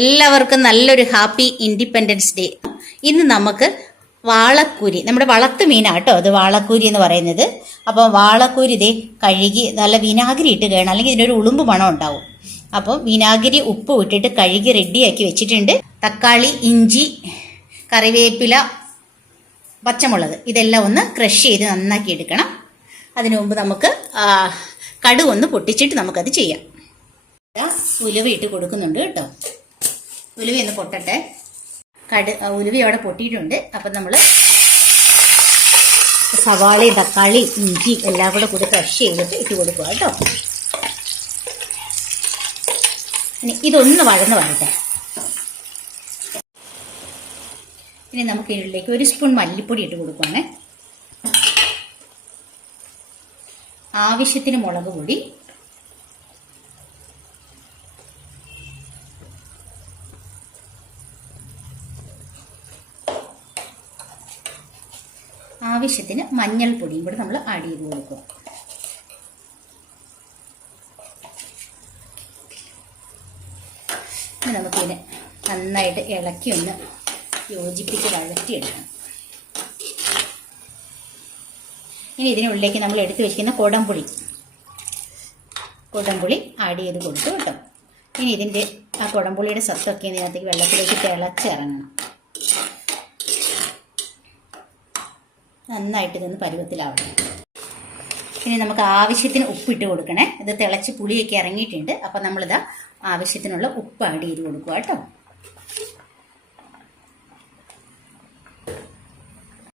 എല്ലാവർക്കും നല്ലൊരു happy independence day. ഇന്ന് നമുക്ക് വാളക്കൂരി, നമ്മുടെ വളർത്തു മീനാട്ടോ അത് വാളക്കൂരി എന്ന് പറയുന്നത്. അപ്പം വാളക്കൂരി ഇതേ കഴുകി നല്ല വിനാഗിരി ഇട്ട് കഴിയണം, അല്ലെങ്കിൽ ഇതിനൊരു ഉളുമ്പ് മണം ഉണ്ടാവും. അപ്പം വിനാഗിരി ഉപ്പ് ഇട്ടിട്ട് കഴുകി റെഡിയാക്കി വെച്ചിട്ടുണ്ട്. തക്കാളി, ഇഞ്ചി, കറിവേപ്പില, പച്ചമുളക് ഇതെല്ലാം ഒന്ന് ക്രഷ് ചെയ്ത് നന്നാക്കി എടുക്കണം. അതിനു മുമ്പ് നമുക്ക് കടുകൊന്ന് പൊട്ടിച്ചിട്ട് നമുക്കത് ചെയ്യാം. ഉലുവ ഇട്ട് കൊടുക്കുന്നുണ്ട് കേട്ടോ. ഉലുവ ഒന്ന് പൊട്ടട്ടെ. ഉലുവ അവിടെ പൊട്ടിയിട്ടുണ്ട്. അപ്പം നമ്മൾ സവാളയും തക്കാളി, ഇഞ്ചി എല്ലാം കൂടെ ക്രഷ് ചെയ്തിട്ട് ഇട്ട് കൊടുക്കുക കേട്ടോ. ഇനി ഇതൊന്ന് വഴന്ന് വരട്ടെ. ഇനി നമുക്ക് ഇതിലേക്ക് 1 സ്പൂൺ മല്ലിപ്പൊടി ഇട്ട് കൊടുക്കുവാണേ. ആവശ്യത്തിന് മുളക് പൊടി, ആവശ്യത്തിന് മഞ്ഞൾപ്പൊടിയും കൂടെ നമ്മൾ ആഡ് ചെയ്ത് കൊടുക്കുക. നമുക്കിതിനെ നന്നായിട്ട് ഇളക്കി ഒന്ന് യോജിപ്പിച്ച് വഴറ്റിയെടുക്കണം. ഇനി ഇതിനുള്ളിലേക്ക് നമ്മൾ എടുത്തു വെച്ചിരിക്കുന്ന കൊടംപുളി ആഡ് ചെയ്ത് കൊടുത്തു കേട്ടോ. ഇനി ഇതിൻ്റെ ആ കൊടംപുളിയുടെ സത്തൊക്കെ ഇതിനകത്തേക്ക് വെള്ളത്തിലേക്ക് തിളച്ചിറങ്ങണം. നന്നായിട്ട് ഇതൊന്ന് പരുവത്തിലാവണം. ഇനി നമുക്ക് ആവശ്യത്തിന് ഉപ്പിട്ട് കൊടുക്കണേ. ഇത് തിളച്ച് പുളിയൊക്കെ ഇറങ്ങിയിട്ടുണ്ട്. അപ്പം നമ്മളിതാ ആവശ്യത്തിനുള്ള ഉപ്പ് ആഡ് ചെയ്ത് കൊടുക്കുക കേട്ടോ.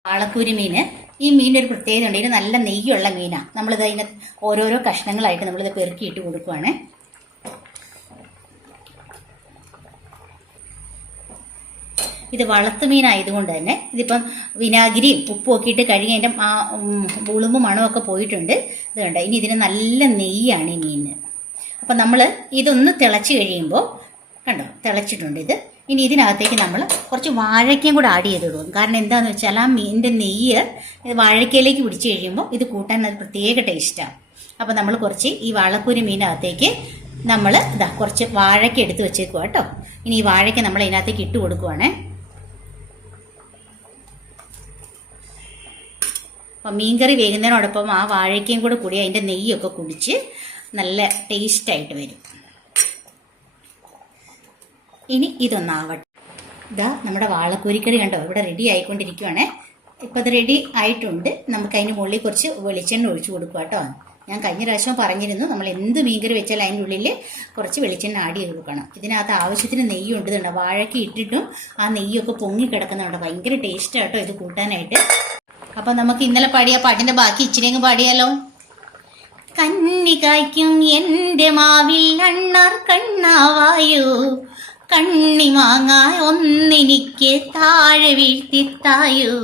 വാളക്കൂരി മീന്, ഈ മീനൊരു പ്രത്യേകത ഉണ്ട്. ഇതിന് നല്ല നെയ്യുള്ള മീനാണ്. നമ്മളിത് അതിന് ഓരോരോ കഷ്ണങ്ങളായിട്ട് നമ്മളിത് പെറുക്കിയിട്ട് കൊടുക്കുവാണ്. ഇത് വളർത്തു മീനായതുകൊണ്ട് തന്നെ ഇതിപ്പം വിനാഗിരിയും ഉപ്പും ഒക്കെ ഇട്ട് കഴുകി അതിൻ്റെ ഉളുമ്പ് മണമൊക്കെ പോയിട്ടുണ്ട്. ഇത് കണ്ടോ, ഇനി ഇതിന് നല്ല നെയ്യാണ് ഈ മീനിന്. അപ്പം നമ്മൾ ഇതൊന്ന് തിളച്ച് കഴിയുമ്പോൾ കണ്ടോ തിളച്ചിട്ടുണ്ട് ഇത്. ഇനി ഇതിനകത്തേക്ക് നമ്മൾ കുറച്ച് വാഴയ്ക്കയും കൂടെ ആഡ് ചെയ്ത് കൊടുക്കും. കാരണം എന്താണെന്ന് വെച്ചാൽ ആ മീനിൻ്റെ നെയ്യ് വാഴയ്ക്കയിലേക്ക് പിടിച്ച് കഴിയുമ്പോൾ ഇത് കൂട്ടാൻ അത് പ്രത്യേക ടേസ്റ്റാണ്. അപ്പം നമ്മൾ കുറച്ച് ഈ വാളക്കൂരി മീനകത്തേക്ക് നമ്മൾ കുറച്ച് വാഴയ്ക്ക എടുത്ത് വെച്ചേക്കുക കേട്ടോ. ഇനി ഈ വാഴയ്ക്ക നമ്മൾ ഇതിനകത്തേക്ക് ഇട്ട് കൊടുക്കുവാണേ. അപ്പം മീൻകറി വേകുന്നതിനോടൊപ്പം ആ വാഴയ്ക്കയും കൂടെ കൂടി അതിൻ്റെ നെയ്യൊക്കെ കുടിച്ച് നല്ല ടേസ്റ്റായിട്ട് വരും. ഇനി ഇതൊന്നാവട്ടെ. നമ്മുടെ വാളക്കൂരിക്കറി കണ്ടോ ഇവിടെ റെഡി ആയിക്കൊണ്ടിരിക്കുവാണേ. ഇപ്പം അത് റെഡി ആയിട്ടുണ്ട്. നമുക്ക് അതിന് മുകളിൽ കുറച്ച് വെളിച്ചെണ്ണ ഒഴിച്ചു കൊടുക്കുക കേട്ടോ. ഞാൻ കഴിഞ്ഞ പ്രാവശ്യം പറഞ്ഞിരുന്നു, നമ്മൾ എന്ത് മീൻകറി വെച്ചാൽ അതിൻ്റെ ഉള്ളിൽ കുറച്ച് വെളിച്ചെണ്ണ ആഡ് ചെയ്ത് കൊടുക്കണം. ഇതിനകത്ത് ആവശ്യത്തിന് നെയ്യ് ഉണ്ട്. വാഴയ്ക്ക് ഇട്ടിട്ടും ആ നെയ്യൊക്കെ പൊങ്ങി കിടക്കുന്നുണ്ട്. ഭയങ്കര ടേസ്റ്റ് കേട്ടോ ഇത് കൂട്ടാനായിട്ട്. അപ്പം നമുക്ക് ഇന്നലെ പാടിയ പാട്ടിൻ്റെ ബാക്കി ഇച്ചിരി അങ്ങ് പാടിയാലോ. കന്നി കായ്ക്കും എൻ്റെ മാവിൽ അണ്ണാർ കണ്ണാവായോ, കണ്ണി മാങ്ങായ ഒന്നെനിക്ക് താഴെ വീഴ്ത്തിത്തായോ,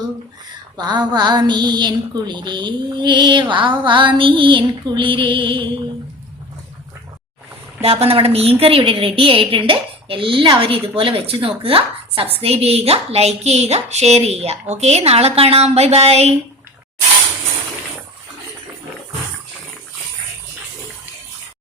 വാവാ നീ എൻ കുളിരേ, വാവാ നീ എൻ കുളിരേ. ഇതാപ്പം നമ്മുടെ മീൻകറി ഇവിടെ റെഡി ആയിട്ടുണ്ട്. എല്ലാവരും ഇതുപോലെ വെച്ച് നോക്കുക. സബ്സ്ക്രൈബ് ചെയ്യുക, ലൈക്ക് ചെയ്യുക, ഷെയർ ചെയ്യുക. ഓക്കെ, നാളെ കാണാം. Bye bye.